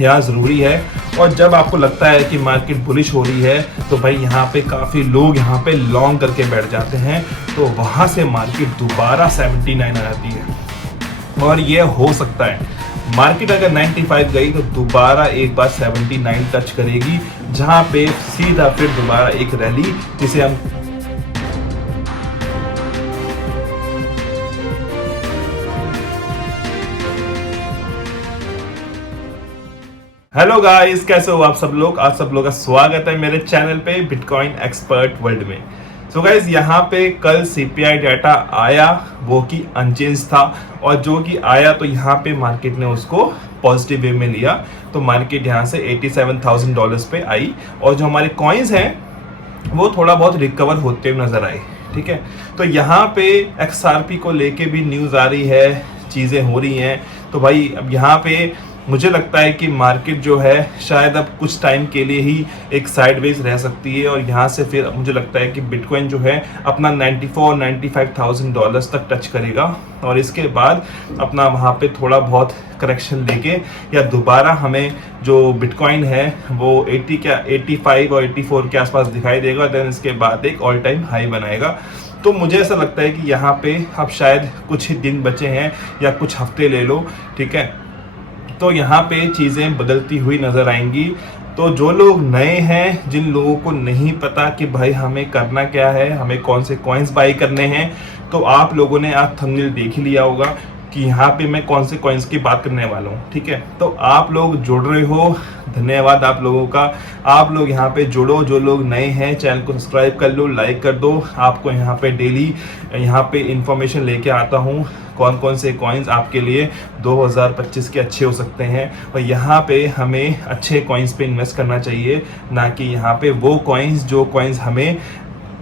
यहाँ ज़रूरी है। और जब आपको लगता है कि मार्केट बुलिश हो रही है तो भाई यहाँ पे काफ़ी लोग यहाँ पे लॉन्ग करके बैठ जाते हैं, तो वहाँ से मार्केट दोबारा 79 आ जाती है। और ये हो सकता है मार्केट अगर 95 गई तो दोबारा एक बार 79 टच करेगी, जहाँ पे सीधा फिर दोबारा एक रैली जिसे हम हेलो गाइस, कैसे हो आप सब लोग। आप सब लोग का स्वागत है मेरे चैनल पे बिटकॉइन एक्सपर्ट वर्ल्ड में। सो गाइस, यहाँ पे कल सीपीआई डाटा आया, वो कि अनचेंज था, और जो कि आया तो यहाँ पे मार्केट ने उसको पॉजिटिव वे में लिया, तो मार्केट यहाँ से $87,000 पे आई, और जो हमारे कॉइन्स हैं वो थोड़ा बहुत रिकवर होते हुए नजर आए। ठीक है, तो यहाँ पे XRP को लेके भी न्यूज़ आ रही है, चीज़ें हो रही हैं। तो भाई अब यहाँ पे मुझे लगता है कि मार्केट जो है शायद अब कुछ टाइम के लिए ही एक साइडवेज रह सकती है, और यहाँ से फिर मुझे लगता है कि बिटकॉइन जो है अपना $94,000-95,000 तक टच करेगा, और इसके बाद अपना वहाँ पे थोड़ा बहुत करेक्शन लेके या दोबारा हमें जो बिटकॉइन है वो 85 और 84 के आसपास दिखाई देगा। देन इसके बाद एक ऑल टाइम हाई बनाएगा। तो मुझे ऐसा लगता है कि यहाँ पे अब शायद कुछ ही दिन बचे हैं या कुछ हफ्ते ले लो, ठीक है, तो यहाँ पे चीज़ें बदलती हुई नज़र आएंगी। तो जो लोग नए हैं, जिन लोगों को नहीं पता कि भाई हमें करना क्या है, हमें कौन से कॉइन्स बाई करने हैं, तो आप लोगों ने आज थंबनेल देख ही लिया होगा कि यहाँ पे मैं कौन से कॉइन्स की बात करने वाला हूँ। ठीक है, तो आप लोग जुड़ रहे हो, धन्यवाद आप लोगों का। आप लोग यहाँ पे जुड़ो, जो लोग नए हैं चैनल को सब्सक्राइब कर लो, लाइक कर दो। आपको यहाँ पे डेली यहाँ पे इंफॉर्मेशन लेके आता हूँ कौन कौन से कॉइन्स आपके लिए 2025 के अच्छे हो सकते हैं, और यहाँ पे हमें अच्छे कॉइन्स पे इन्वेस्ट करना चाहिए, ना कि यहाँ पे वो कॉइन्स जो कॉइन्स हमें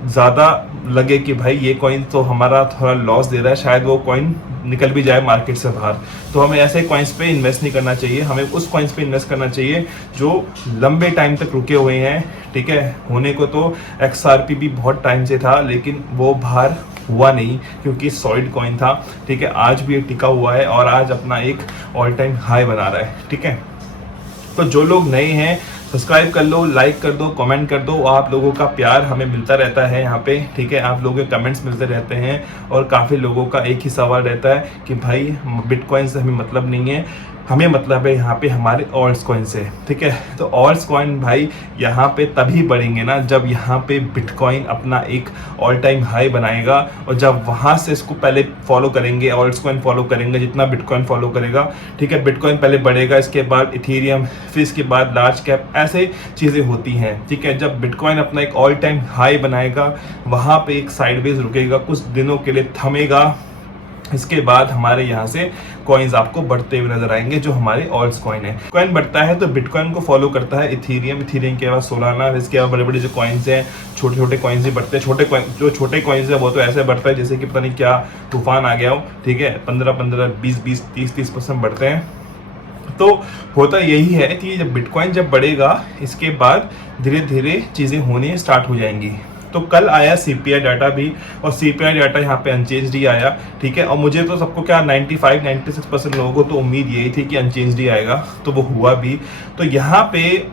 ज़्यादा लगे कि भाई ये कॉइन तो हमारा थोड़ा लॉस दे रहा है, शायद वो कॉइन निकल भी जाए मार्केट से बाहर। तो हमें ऐसे कॉइन्स पे इन्वेस्ट नहीं करना चाहिए, हमें उस कॉइन्स पे इन्वेस्ट करना चाहिए जो लंबे टाइम तक रुके हुए हैं। ठीक है, होने को तो XRP भी बहुत टाइम से था, लेकिन वो बाहर हुआ नहीं क्योंकि सॉलिड कॉइन था। ठीक है, आज भी ये टिका हुआ है और आज अपना एक ऑल टाइम हाई बना रहा है। ठीक है, तो जो लोग नए हैं सब्सक्राइब कर लो, लाइक कर दो, कमेंट कर दो। आप लोगों का प्यार हमें मिलता रहता है यहाँ पे। ठीक है, आप लोगों के कमेंट्स मिलते रहते हैं, और काफ़ी लोगों का एक ही सवाल रहता है कि भाई बिटकॉइन से हमें मतलब नहीं है, हमें मतलब है यहाँ पे हमारे ऑल्ट्स कॉइन से। ठीक है, तो ऑल्ट्स कॉइन भाई यहाँ पे तभी बढ़ेंगे ना जब यहाँ पे बिटकॉइन अपना एक ऑल टाइम हाई बनाएगा, और जब वहाँ से इसको पहले फॉलो करेंगे, ऑल्ट्स कॉइन फॉलो करेंगे जितना बिटकॉइन फॉलो करेगा। ठीक है, बिटकॉइन पहले बढ़ेगा, इसके बाद इथेरियम, फिर इसके बाद लार्ज कैप, ऐसे चीज़ें होती हैं। ठीक है, जब बिटकॉइन अपना एक ऑल टाइम हाई बनाएगा, वहाँ पे एक साइडवेज रुकेगा, कुछ दिनों के लिए थमेगा, इसके बाद हमारे यहाँ से कॉइन्स आपको बढ़ते हुए नजर आएंगे जो हमारे ऑल्ट्स कॉइन है। कॉइन बढ़ता है तो बिटकॉइन को फॉलो करता है इथेरियम के बाद सोलाना, इसके बाद बड़े बड़े जो कॉइन्स हैं, छोटे छोटे कॉइन्स ही बढ़ते हैं। छोटे कॉइन्स है वो तो ऐसे बढ़ता है जैसे कि पता नहीं क्या तूफान आ गया हो। ठीक है, 15-15, 20-20, 30-30% बढ़ते हैं। तो होता यही है कि जब बिटकॉइन जब बढ़ेगा, इसके बाद धीरे धीरे चीज़ें होने स्टार्ट हो जाएंगी। तो कल आया सीपीआई डाटा भी, और सीपीआई डाटा यहाँ पे अनचेंज्ड ही आया। ठीक है, और मुझे तो सबको क्या 95-96% लोगों को तो उम्मीद यही थी कि अनचेंज्ड ही आएगा, तो वो हुआ भी। तो यहाँ पे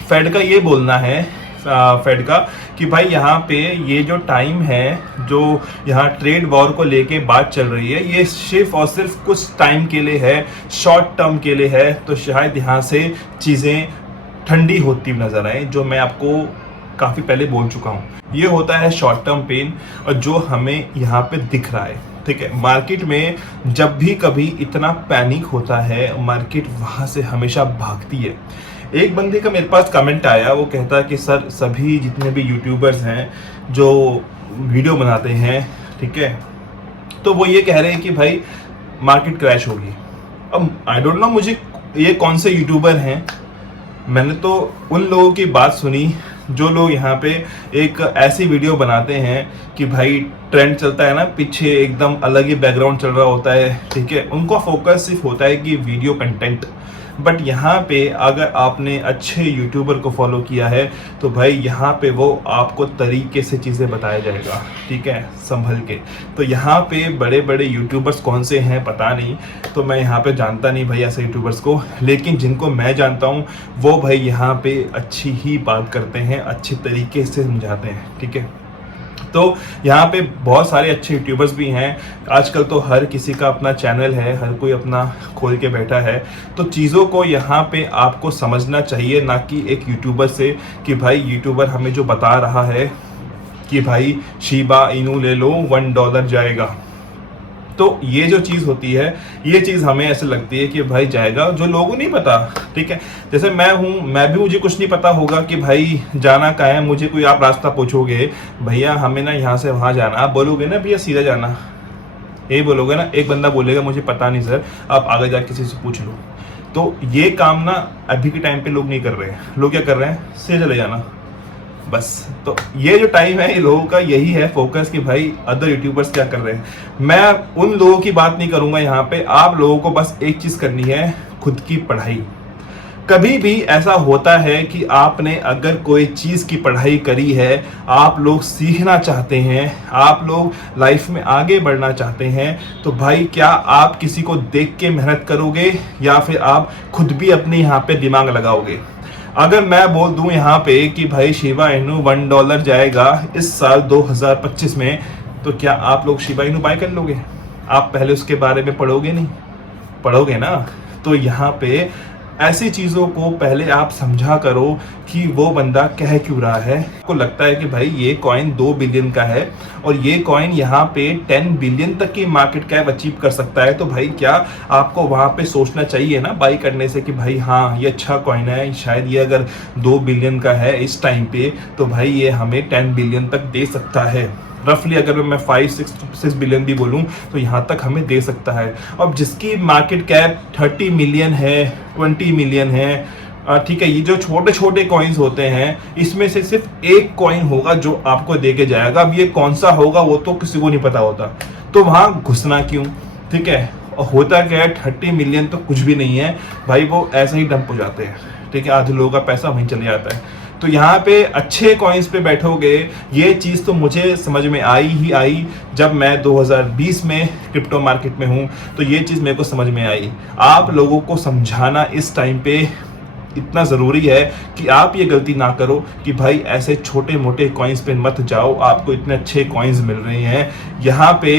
फेड का ये बोलना है, फेड का, कि भाई यहाँ पे ये जो टाइम है, जो यहाँ ट्रेड वॉर को लेके बात चल रही है, ये सिर्फ और सिर्फ कुछ टाइम के लिए है, शॉर्ट टर्म के लिए है। तो शायद यहाँ से चीज़ें ठंडी होती नजर आए, जो मैं आपको काफ़ी पहले बोल चुका हूँ। ये होता है शॉर्ट टर्म पेन, और जो हमें यहाँ पे दिख रहा है। ठीक है, मार्केट में जब भी कभी इतना पैनिक होता है, मार्केट वहाँ से हमेशा भागती है। एक बंदे का मेरे पास कमेंट आया, वो कहता है कि सर सभी जितने भी यूट्यूबर्स हैं जो वीडियो बनाते हैं, ठीक है, तो वो ये कह रहे हैं कि भाई मार्केट क्रैश होगी। अब आई डोंट नो मुझे ये कौन से यूट्यूबर हैं, मैंने तो उन लोगों की बात सुनी जो लोग यहाँ पे एक ऐसी वीडियो बनाते हैं कि भाई ट्रेंड चलता है ना, पीछे एकदम अलग ही बैकग्राउंड चल रहा होता है। ठीक है, उनका फोकस सिर्फ होता है कि वीडियो कंटेंट, बट यहाँ पे अगर आपने अच्छे यूट्यूबर को फॉलो किया है तो भाई यहाँ पे वो आपको तरीके से चीज़ें बताया जाएगा, ठीक है, संभल के। तो यहाँ पे बड़े बड़े यूट्यूबर्स कौन से हैं पता नहीं, तो मैं यहाँ पे जानता नहीं भाई ऐसे यूट्यूबर्स को, लेकिन जिनको मैं जानता हूँ वो भाई यहाँ पे अच्छी ही बात करते हैं, अच्छे तरीके से समझाते हैं, ठीक है। तो यहाँ पे बहुत सारे अच्छे यूट्यूबर्स भी हैं। आजकल तो हर किसी का अपना चैनल है, हर कोई अपना खोल के बैठा है। तो चीज़ों को यहाँ पे आपको समझना चाहिए, ना कि एक यूट्यूबर से कि भाई यूट्यूबर हमें जो बता रहा है कि भाई शिबा इनू ले लो $1 जाएगा, तो ये जो चीज़ होती है, ये चीज़ हमें ऐसे लगती है कि भाई जाएगा, जो लोगों को नहीं पता, ठीक है। जैसे मैं हूँ, मैं भी, मुझे कुछ नहीं पता होगा कि भाई जाना कहाँ है, मुझे कोई आप रास्ता पूछोगे भैया हमें ना यहाँ से वहाँ जाना, आप बोलोगे ना भैया सीधा जाना, यही बोलोगे ना। एक बंदा बोलेगा मुझे पता नहीं सर, आप आगे जाके किसी से पूछ लो। तो ये काम ना अभी के टाइम पे लोग नहीं कर रहे हैं। लोग क्या कर रहे हैं, सीधे चले जाना बस। तो ये जो टाइम है ये लोगों का यही है फोकस कि भाई अदर यूट्यूबर्स क्या कर रहे हैं। मैं उन लोगों की बात नहीं करूंगा यहाँ पे। आप लोगों को बस एक चीज करनी है, खुद की पढ़ाई। कभी भी ऐसा होता है कि आपने अगर कोई चीज की पढ़ाई करी है, आप लोग सीखना चाहते हैं, आप लोग लाइफ में आगे बढ़ना चाहते हैं, तो भाई क्या आप किसी को देख के मेहनत करोगे या फिर आप खुद भी अपने यहाँ पे दिमाग लगाओगे। अगर मैं बोल दूं यहाँ पे कि भाई शिबा इनू $1 जाएगा इस साल 2025 में, तो क्या आप लोग शिबा इनू बाय कर लोगे? आप पहले उसके बारे में पढ़ोगे नहीं, पढ़ोगे ना। तो यहाँ पे ऐसी चीज़ों को पहले आप समझा करो कि वो बंदा कह क्यों रहा है। आपको लगता है कि भाई ये कॉइन 2 बिलियन का है और ये कॉइन यहाँ पे 10 बिलियन तक की मार्केट कैप अचीव कर सकता है, तो भाई क्या आपको वहाँ पे सोचना चाहिए ना बाई करने से कि भाई हाँ ये अच्छा कॉइन है, शायद ये अगर 2 बिलियन का है इस टाइम पे तो भाई ये हमें 10 बिलियन तक दे सकता है। रफली अगर मैं 5-6 बिलियन भी बोलूं तो यहाँ तक हमें दे सकता है। अब जिसकी मार्केट कैप 30 मिलियन है, 20 मिलियन है, ठीक है, ये जो छोटे छोटे कॉइन्स होते हैं इसमें से सिर्फ एक कॉइन होगा जो आपको दे के जाएगा। अब ये कौन सा होगा वो तो किसी को नहीं पता होता, तो वहाँ घुसना क्यों, ठीक है। और होता क्या है, 30 मिलियन तो कुछ भी नहीं है भाई, वो ऐसे ही डंप हो जाते हैं, ठीक है, आधे लोगों का पैसा वहीं चले जाता है। तो यहाँ पे अच्छे कॉइन्स पे बैठोगे, ये चीज़ तो मुझे समझ में आई ही आई जब मैं 2020 में क्रिप्टो मार्केट में हूँ, तो ये चीज़ मेरे को समझ में आई। आप लोगों को समझाना इस टाइम पे इतना ज़रूरी है कि आप ये गलती ना करो कि भाई ऐसे छोटे मोटे कॉइन्स पे मत जाओ। आपको इतने अच्छे कॉइन्स मिल रहे हैं, यहाँ पे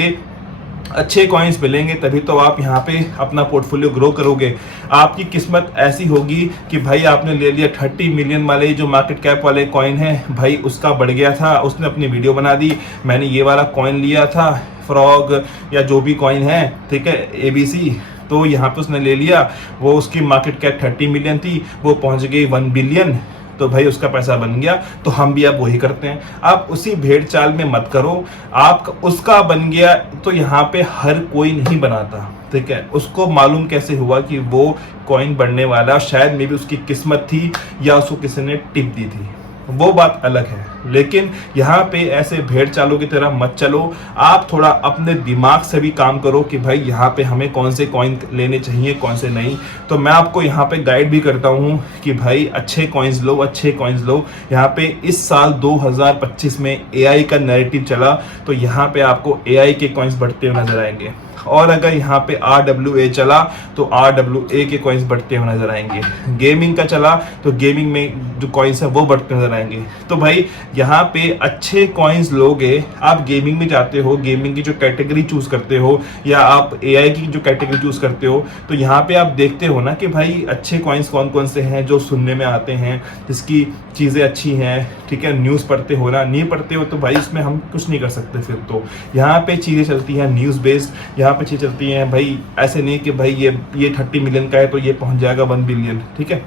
अच्छे कॉइन्स मिलेंगे तभी तो आप यहाँ पे अपना पोर्टफोलियो ग्रो करोगे। आपकी किस्मत ऐसी होगी कि भाई आपने ले लिया 30 मिलियन वाले जो मार्केट कैप वाले कॉइन है, भाई उसका बढ़ गया था, उसने अपनी वीडियो बना दी, मैंने ये वाला कॉइन लिया था फ्रॉग या जो भी कॉइन है, ठीक है, ABC, तो यहाँ पे उसने ले लिया, वो उसकी मार्केट कैप 30 मिलियन थी, वो पहुँच गई 1 बिलियन, तो भाई उसका पैसा बन गया। तो हम भी अब वही करते हैं। आप उसी भेड़ चाल में मत करो। आप उसका बन गया तो यहाँ पे हर कोई नहीं बनाता, ठीक है। उसको मालूम कैसे हुआ कि वो कॉइन बढ़ने वाला, शायद मे भी उसकी किस्मत थी या उसको किसी ने टिप दी थी, वो बात अलग है। लेकिन यहाँ पे ऐसे भेड़ चालों की तरह मत चलो। आप थोड़ा अपने दिमाग से भी काम करो कि भाई यहाँ पे हमें कौन से कॉइन लेने चाहिए, कौन से नहीं। तो मैं आपको यहाँ पे गाइड भी करता हूँ कि भाई अच्छे कॉइन्स लो, अच्छे कॉइन्स लो। यहाँ पे इस साल 2025 में AI का नैरेटिव चला, तो यहाँ पे आपको AI के कॉइन्स बढ़ते हुए नजर आएंगे। और अगर यहाँ पे RWA चला तो RWA के कॉइन्स बढ़ते हुए नजर आएंगे। गेमिंग का चला तो गेमिंग में जो कॉइन्स है वो बढ़ते नजर आएंगे। तो भाई यहाँ पे अच्छे कॉइन्स लोगे। आप गेमिंग में जाते हो, गेमिंग की जो कैटेगरी चूज करते हो या आप AI की जो कैटेगरी चूज करते हो, तो यहाँ पे आप देखते हो ना कि भाई अच्छे कॉइन्स कौन कौन से हैं जो सुनने में आते हैं, जिसकी चीज़ें अच्छी हैं, ठीक है। न्यूज़ पढ़ते हो ना, नहीं पढ़ते हो तो भाई इसमें हम कुछ नहीं कर सकते। फिर तो यहाँ पे चीज़ें चलती हैं न्यूज़ बेस्ड, यहाँ पे चीज़ें चलती हैं भाई ऐसे नहीं कि भाई ये 30 मिलियन का है तो ये पहुँच जाएगा 1 बिलियन, ठीक है।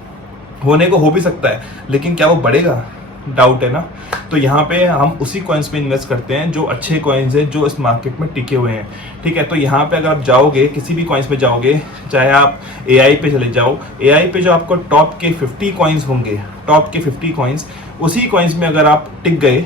होने को हो भी सकता है, लेकिन क्या वो बढ़ेगा, डाउट है ना। तो यहाँ पे हम उसी कॉइन्स में इन्वेस्ट करते हैं जो अच्छे कॉइन्स हैं, जो इस मार्केट में टिके हुए हैं, ठीक है। तो यहाँ पे अगर आप जाओगे, किसी भी कॉइन्स पे जाओगे, चाहे आप AI पे चले जाओ, AI पे जो आपको टॉप के 50 कॉइन्स होंगे, टॉप के 50 कॉइन्स, उसी कॉइन्स में अगर आप टिक गए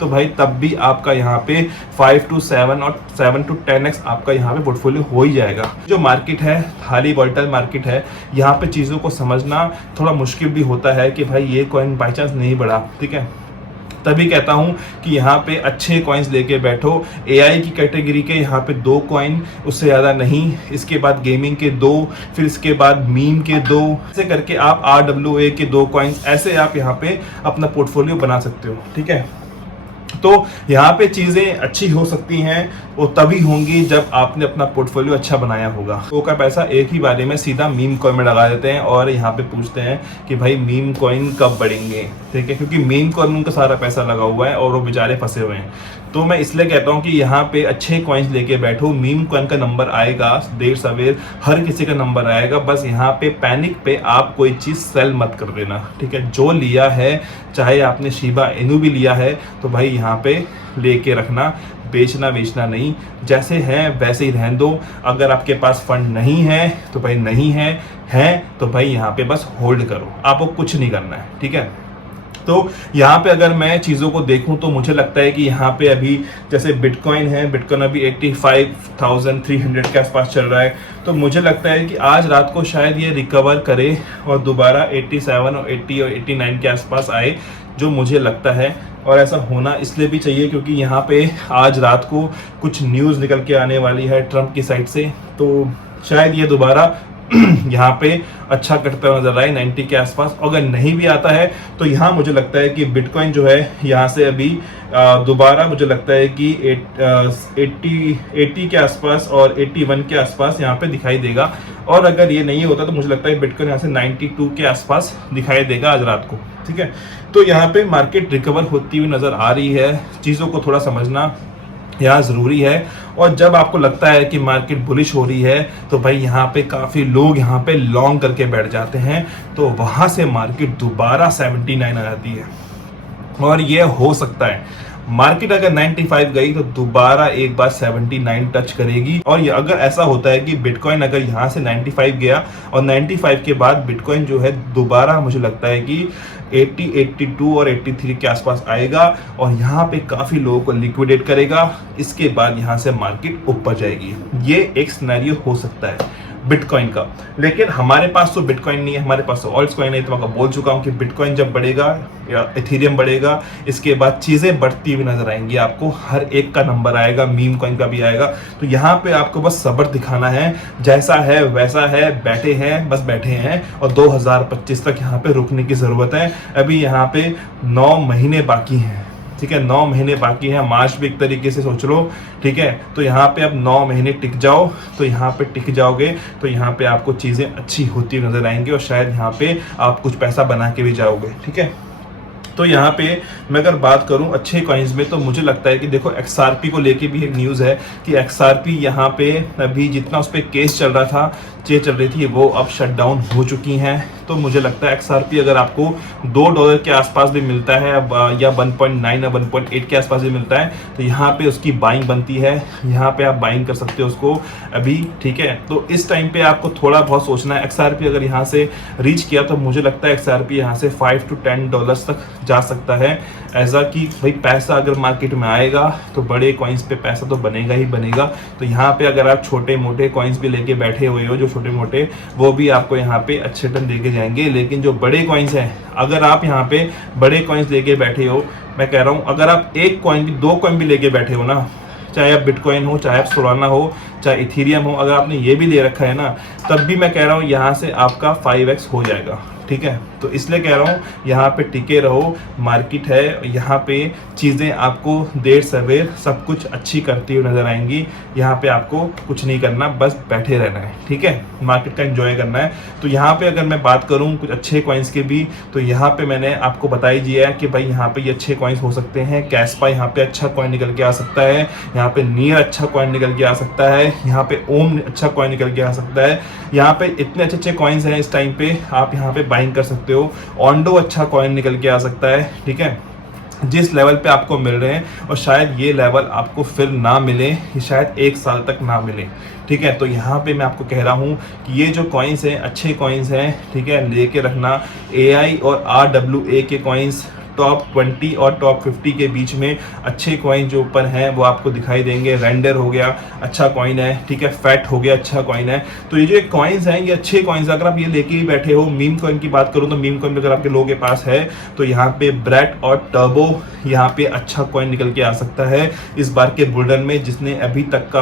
तो भाई तब भी आपका यहाँ पे 5 to 7 और 7 to 10x आपका यहाँ पे पोर्टफोलियो हो ही जाएगा। जो मार्केट है हाईली वोलेटाइल मार्केट है, यहाँ पे चीज़ों को समझना थोड़ा मुश्किल भी होता है कि भाई ये कॉइन बाई चांस नहीं बढ़ा, ठीक है। तभी कहता हूँ कि यहाँ पे अच्छे कॉइन्स लेके बैठो। एआई की कैटेगरी के यहाँ पे 2 कॉइन, उससे ज़्यादा नहीं, इसके बाद गेमिंग के 2, फिर इसके बाद मीम के 2, ऐसे करके आप RWA के 2 कॉइन्स, ऐसे आप यहाँ पे अपना पोर्टफोलियो बना सकते हो, ठीक है। तो यहाँ पे चीज़ें अच्छी हो सकती हैं वो तभी होंगी जब आपने अपना पोर्टफोलियो अच्छा बनाया होगा। तो का पैसा एक ही बारे में सीधा मीम कॉइन में लगा देते हैं और यहाँ पे पूछते हैं कि भाई मीम कॉइन कब बढ़ेंगे, ठीक है, क्योंकि मीम कॉइन में उनका सारा पैसा लगा हुआ है और वो बेचारे फंसे हुए हैं। तो मैं इसलिए कहता हूँ कि यहाँ पे अच्छे कॉइन्स लेके बैठो। मीम कॉइन का नंबर आएगा देर सवेर, हर किसी का नंबर आएगा, बस यहाँ पे पैनिक पे आप कोई चीज़ सेल मत कर देना, ठीक है। जो लिया है, चाहे आपने शिबा इनू भी लिया है, तो भाई यहाँ पे लेके रखना, बेचना बेचना नहीं, जैसे हैं वैसे ही रहने दो। अगर आपके पास फंड नहीं है तो भाई नहीं है तो भाई यहाँ पे बस होल्ड करो, आपको कुछ नहीं करना है, ठीक है। तो यहाँ पे अगर मैं चीज़ों को देखूं तो मुझे लगता है कि यहाँ पे अभी जैसे बिटकॉइन है, बिटकॉइन अभी 85,300 के आसपास चल रहा है, तो मुझे लगता है कि आज रात को शायद ये रिकवर करे और दोबारा 87 और 80 और 89 के आसपास आए, जो मुझे लगता है। और ऐसा होना इसलिए भी चाहिए क्योंकि यहाँ पे आज रात को कुछ न्यूज़ निकल के आने वाली है ट्रम्प की साइड से, तो शायद ये दोबारा यहाँ पे अच्छा कटता नजर आए 90 के आसपास। अगर नहीं भी आता है तो यहाँ मुझे लगता है कि बिटकॉइन जो है यहाँ से अभी दोबारा मुझे लगता है कि 80 के आसपास और 81 के आसपास यहाँ पे दिखाई देगा। और अगर ये नहीं होता तो मुझे लगता है बिटकॉइन यहाँ से 92 के आसपास दिखाई देगा आज रात को, ठीक है। तो यहाँ पे मार्केट रिकवर होती हुई नजर आ रही है, चीज़ों को थोड़ा समझना यहाँ ज़रूरी है। और जब आपको लगता है कि मार्केट बुलिश हो रही है तो भाई यहाँ पे काफ़ी लोग यहाँ पे लॉन्ग करके बैठ जाते हैं, तो वहाँ से मार्केट दोबारा 79 आ जाती है। और ये हो सकता है मार्केट अगर 95 गई तो दोबारा एक बार 79 टच करेगी। और ये अगर ऐसा होता है कि बिटकॉइन अगर यहाँ से 95 गया और 95 के बाद बिटकॉइन जो है दोबारा मुझे लगता है कि 80, 82 और 83 के आसपास आएगा और यहाँ पे काफ़ी लोगों को लिक्विडेट करेगा, इसके बाद यहाँ से मार्केट ऊपर जाएगी। ये एक सिनेरियो हो सकता है बिटकॉइन का। लेकिन हमारे पास तो बिटकॉइन नहीं है, हमारे पास तो ऑल्ट्स कॉइन है। तो मैं बोल चुका हूँ कि बिटकॉइन जब बढ़ेगा या इथेरियम बढ़ेगा, इसके बाद चीज़ें बढ़ती हुई नजर आएंगी आपको, हर एक का नंबर आएगा, मीम कॉइन का भी आएगा। तो यहाँ पे आपको बस सब्र दिखाना है, जैसा है वैसा है, बैठे हैं बस बैठे हैं। और 2025 तक यहाँ पे रुकने की ज़रूरत है। अभी यहाँ पे 9 महीने बाकी हैं, ठीक है, 9 महीने बाकी है। मार्च भी एक तरीके से सोच लो, ठीक है। तो यहाँ पे अब 9 महीने टिक जाओ, तो यहाँ पे टिक जाओगे तो यहाँ पे आपको चीज़ें अच्छी होती नजर आएंगी और शायद यहाँ पे आप कुछ पैसा बना के भी जाओगे, ठीक है। तो यहाँ पे मैं अगर बात करूँ अच्छे कॉइन्स में तो मुझे लगता है कि देखो XRP को लेके भी एक न्यूज़ है कि XRP यहाँ पे अभी जितना उस पर केस चल रहा था, चल रही थी, वो अब शट डाउन हो चुकी हैं। तो मुझे लगता है XRP अगर आपको $2 के आसपास भी मिलता है या 1.9 या 1.8 के आसपास भी मिलता है तो यहाँ पे उसकी बाइंग बनती है, यहाँ पे आप बाइंग कर सकते हो उसको अभी, ठीक है। तो इस टाइम पे आपको थोड़ा बहुत सोचना है। XRP अगर यहाँ से रीच किया तो मुझे लगता है XRP यहाँ से $5 to $10 तक जा सकता है। ऐसा कि भाई पैसा अगर मार्केट में आएगा तो बड़े कॉइन्स पे पैसा तो बनेगा ही बनेगा। तो यहाँ पे अगर आप छोटे मोटे कॉइन्स भी लेके बैठे हुए हो, जो छोटे मोटे, वो भी आपको यहाँ पे अच्छे टर्न देके जाएंगे। लेकिन जो बड़े कॉइन्स हैं, अगर आप यहाँ पे बड़े कॉइन्स लेके बैठे हो, मैं कह रहा हूँ अगर आप एक कॉइन भी 2 कॉइन भी लेके बैठे हो ना, चाहे आप बिटकॉइन हो, चाहे आप सोलाना हो, चाहे इथेरियम हो, अगर आपने ये भी ले रखा है ना, तब भी मैं कह रहा हूँ यहाँ से आपका 5x हो जाएगा, ठीक है। तो इसलिए कह रहा हूँ यहाँ पे टिके रहो, मार्केट है, यहाँ पे चीज़ें आपको देर सवेर सब कुछ अच्छी करती हुई नजर आएंगी। यहाँ पे आपको कुछ नहीं करना, बस बैठे रहना है, ठीक है, मार्केट का एंजॉय करना है। तो यहाँ पे अगर मैं बात करूँ कुछ अच्छे कॉइन्स के भी, तो यहाँ पे मैंने आपको बता ही दिया है कि भाई यहाँ पे ये अच्छे कॉइन्स हो सकते हैं। कैस्पा यहाँ पे अच्छा कॉइन निकल के आ सकता है, यहाँ पे नियर अच्छा कॉइन निकल के आ सकता है, यहाँ पे ओम अच्छा कॉइन निकल के आ सकता है। यहाँ पे इतने अच्छे अच्छे कॉइन्स हैं इस टाइम पे, आप यहाँ पे बाइंग कर सकते हो। ऑन्डो अच्छा कॉइन निकल के आ सकता है, ठीक है, जिस लेवल पे आपको मिल रहे हैं। और शायद ये लेवल आपको फिर ना मिले, शायद 1 साल तक ना मिले, ठीक है। तो यहाँ पे मैं आपको कह rहा हूँ कि ये जो कॉइन्स हैं अच्छे कॉइन्स हैं, ठीक है, लेके रखना। AI और RWA के कॉइन्स टॉप 20 और टॉप 50 के बीच में अच्छे कॉइन जो ऊपर हैं वो आपको दिखाई देंगे। रेंडर हो गया, अच्छा कॉइन है, ठीक है। फैट हो गया, अच्छा कॉइन है। तो ये जो कॉइन्स हैं ये अच्छे कॉइन्स, अगर आप ये लेके ही बैठे हो। मीम कॉइन की बात करूँ तो मीम कॉइन अगर आपके लोगों के पास है तो यहाँ पे ब्रैट और टर्बो यहाँ पे अच्छा कॉइन निकल के आ सकता है इस बार के बुल में, जिसने अभी तक का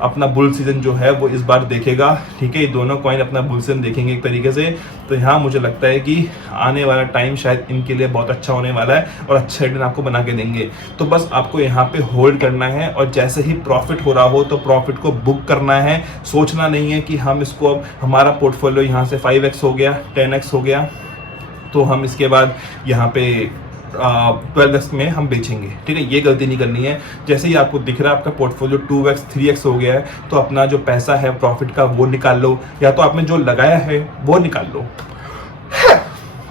अपना बुल सीजन जो है वो इस बार देखेगा, ठीक है। ये दोनों कॉइन अपना बुल सीजन देखेंगे एक तरीके से। तो यहाँ मुझे लगता है कि आने वाला टाइम शायद इनके लिए बहुत अच्छा होने वाला है और अच्छा रिटर्न आपको बना के देंगे। तो बस आपको यहाँ पे होल्ड करना है और जैसे ही प्रॉफिट हो रहा हो तो प्रॉफिट को बुक करना है। सोचना नहीं है कि हम इसको अब हमारा पोर्टफोलियो यहाँ से 5x हो गया, 10x हो गया तो हम इसके बाद यहाँ पे 12x में हम बेचेंगे, ठीक है। ये गलती नहीं करनी है। जैसे ही आपको दिख रहा है आपका पोर्टफोलियो 2x 3x हो गया है तो अपना जो पैसा है प्रॉफिट का वो निकाल लो, या तो आपने जो लगाया है वो निकाल लो,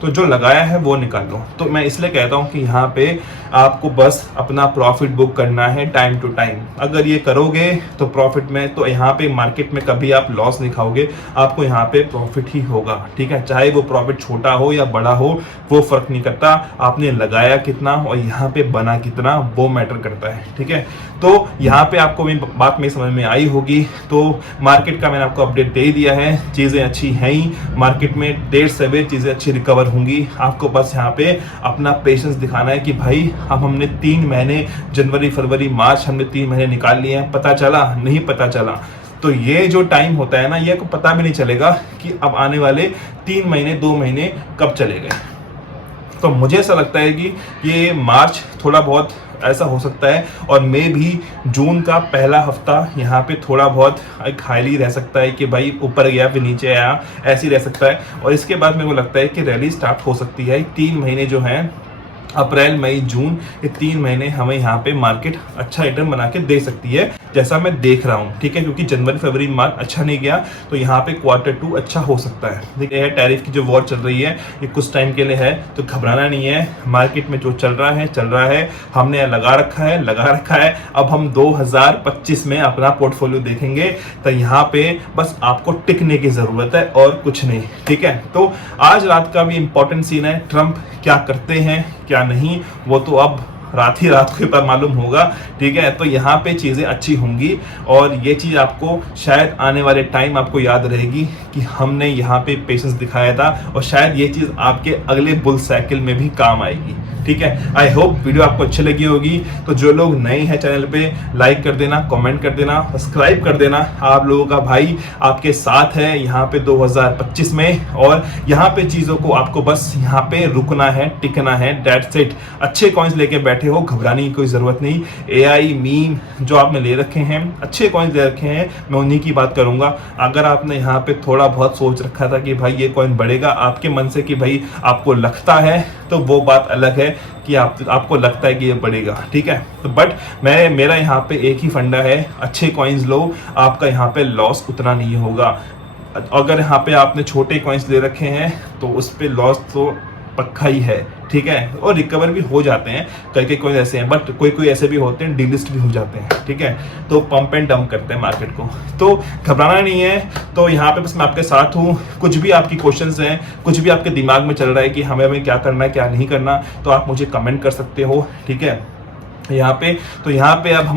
तो जो लगाया है वो निकाल लो। तो मैं इसलिए कहता हूँ कि यहाँ पे आपको बस अपना प्रॉफिट बुक करना है टाइम टू टाइम। अगर ये करोगे तो प्रॉफिट में, तो यहाँ पे मार्केट में कभी आप लॉस नहीं खाओगे, आपको यहाँ पे प्रॉफिट ही होगा, ठीक है। चाहे वो प्रॉफिट छोटा हो या बड़ा हो वो फर्क नहीं करता, आपने लगाया कितना और यहाँ पे बना कितना वो मैटर करता है, ठीक है। तो यहाँ पे आपको बात में समझ में आई होगी। तो मार्केट का मैंने आपको अपडेट दे दिया है, चीज़ें अच्छी हैं ही, मार्केट में देर सवेर चीज़ें अच्छी रिकवर होंगी। आपको बस यहाँ पे अपना पेशेंस दिखाना है कि भाई अब हमने 3 महीने, जनवरी फरवरी मार्च, हमने 3 महीने निकाल लिए हैं। पता चला? नहीं पता चला। तो ये जो टाइम होता है ना, ये को पता भी नहीं चलेगा कि अब आने वाले 3 महीने 2 महीने कब चले गए। तो मुझे ऐसा लगता है कि ये मार्च थोड़ा बहुत ऐसा हो सकता है और मे भी जून का पहला हफ्ता यहाँ पे थोड़ा बहुत एक हाईली रह सकता है कि भाई ऊपर गया फिर नीचे आया, ऐसे ही रह सकता है। और इसके बाद मेरे को लगता है कि रैली स्टार्ट हो सकती है। 3 महीने जो हैं, अप्रैल मई जून, ये 3 महीने हमें यहाँ पे मार्केट अच्छा रिटर्न बना के दे सकती है, जैसा मैं देख रहा हूँ, ठीक है। क्योंकि जनवरी फरवरी मार्च अच्छा नहीं गया तो यहाँ पे Q2 अच्छा हो सकता है। देखिए टैरिफ की जो वॉर चल रही है ये कुछ टाइम के लिए है, तो घबराना नहीं है। मार्केट में जो चल रहा है, हमने लगा रखा है। अब हम 2025 में अपना पोर्टफोलियो देखेंगे तो यहाँ पे बस आपको टिकने की जरूरत है और कुछ नहीं, ठीक है। तो आज रात का भी इंपॉर्टेंट सीन है, ट्रंप क्या करते हैं क्या नहीं वो तो अब रात को पर मालूम होगा, ठीक है। तो यहाँ पे चीज़ें अच्छी होंगी और ये चीज़ आपको शायद आने वाले टाइम आपको याद रहेगी कि हमने यहाँ पे पेशेंस दिखाया था और शायद ये चीज़ आपके अगले बुल साइकिल में भी काम आएगी, ठीक है। आई होप वीडियो आपको अच्छी लगी होगी। तो जो लोग नए हैं चैनल पे लाइक कर देना, कमेंट कर देना, सब्सक्राइब कर देना। आप लोगों का भाई आपके साथ है यहाँ पे 2025 में, और यहाँ पे चीज़ों को आपको बस यहाँ पे रुकना है, टिकना है, दैट्स इट। अच्छे कॉइन्स लेके बैठे हो, घबराने की कोई ज़रूरत नहीं। AI मीम जो आपने ले रखे हैं, अच्छे कॉइन्स ले रखे हैं, मैं उन्हीं की बात करूँगा। अगर आपने यहाँ पे थोड़ा बहुत सोच रखा था कि भाई ये कॉइन बढ़ेगा आपके मन से, कि भाई आपको लगता है, तो वो बात अलग है कि आपको लगता है कि ये बढ़ेगा, ठीक है। तो बट मेरा यहाँ पे एक ही फंडा है, अच्छे कॉइन्स लो, आपका यहाँ पे लॉस उतना नहीं होगा। अगर यहाँ पे आपने छोटे कॉइन्स ले रखे हैं तो उस पर लॉस तो पक्का ही है, ठीक है। और रिकवर भी हो जाते हैं, कई कोई ऐसे हैं, बट कोई ऐसे भी होते हैं डिलिस्ट भी हो जाते हैं, ठीक है। तो पंप एंड डंप करते हैं मार्केट को, तो घबराना नहीं है। तो यहाँ पे बस मैं आपके साथ हूँ। कुछ भी आपकी क्वेश्चंस हैं, कुछ भी आपके दिमाग में चल रहा है कि हमें क्या करना है क्या नहीं करना, तो आप मुझे कमेंट कर सकते हो, ठीक है। यहाँ पे अब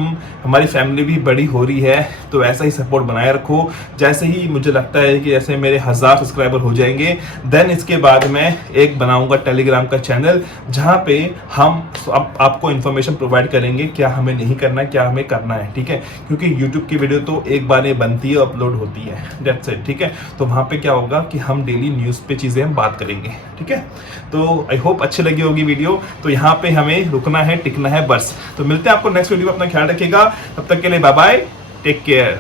हमारी फैमिली भी बड़ी हो रही है, तो ऐसा ही सपोर्ट बनाए रखो। जैसे ही मुझे लगता है कि जैसे मेरे 1000 सब्सक्राइबर हो जाएंगे, देन इसके बाद मैं एक बनाऊंगा टेलीग्राम का चैनल, जहाँ पे हम आपको इन्फॉर्मेशन प्रोवाइड करेंगे क्या हमें नहीं करना है, क्या हमें करना है, ठीक है। क्योंकि यूट्यूब की वीडियो तो एक बार ये बनती है, अपलोड होती है, दैट्स इट, ठीक है। तो वहाँ पे क्या होगा कि हम डेली न्यूज़ पे चीज़ें हम बात करेंगे, ठीक है। तो आई होप अच्छी लगी होगी वीडियो। तो यहाँ पे हमें रुकना है, टिकना है, बस। तो मिलते हैं आपको नेक्स्ट वीडियो में। अपना ख्याल रखिएगा, तब तक के लिए बाय बाय, टेक केयर।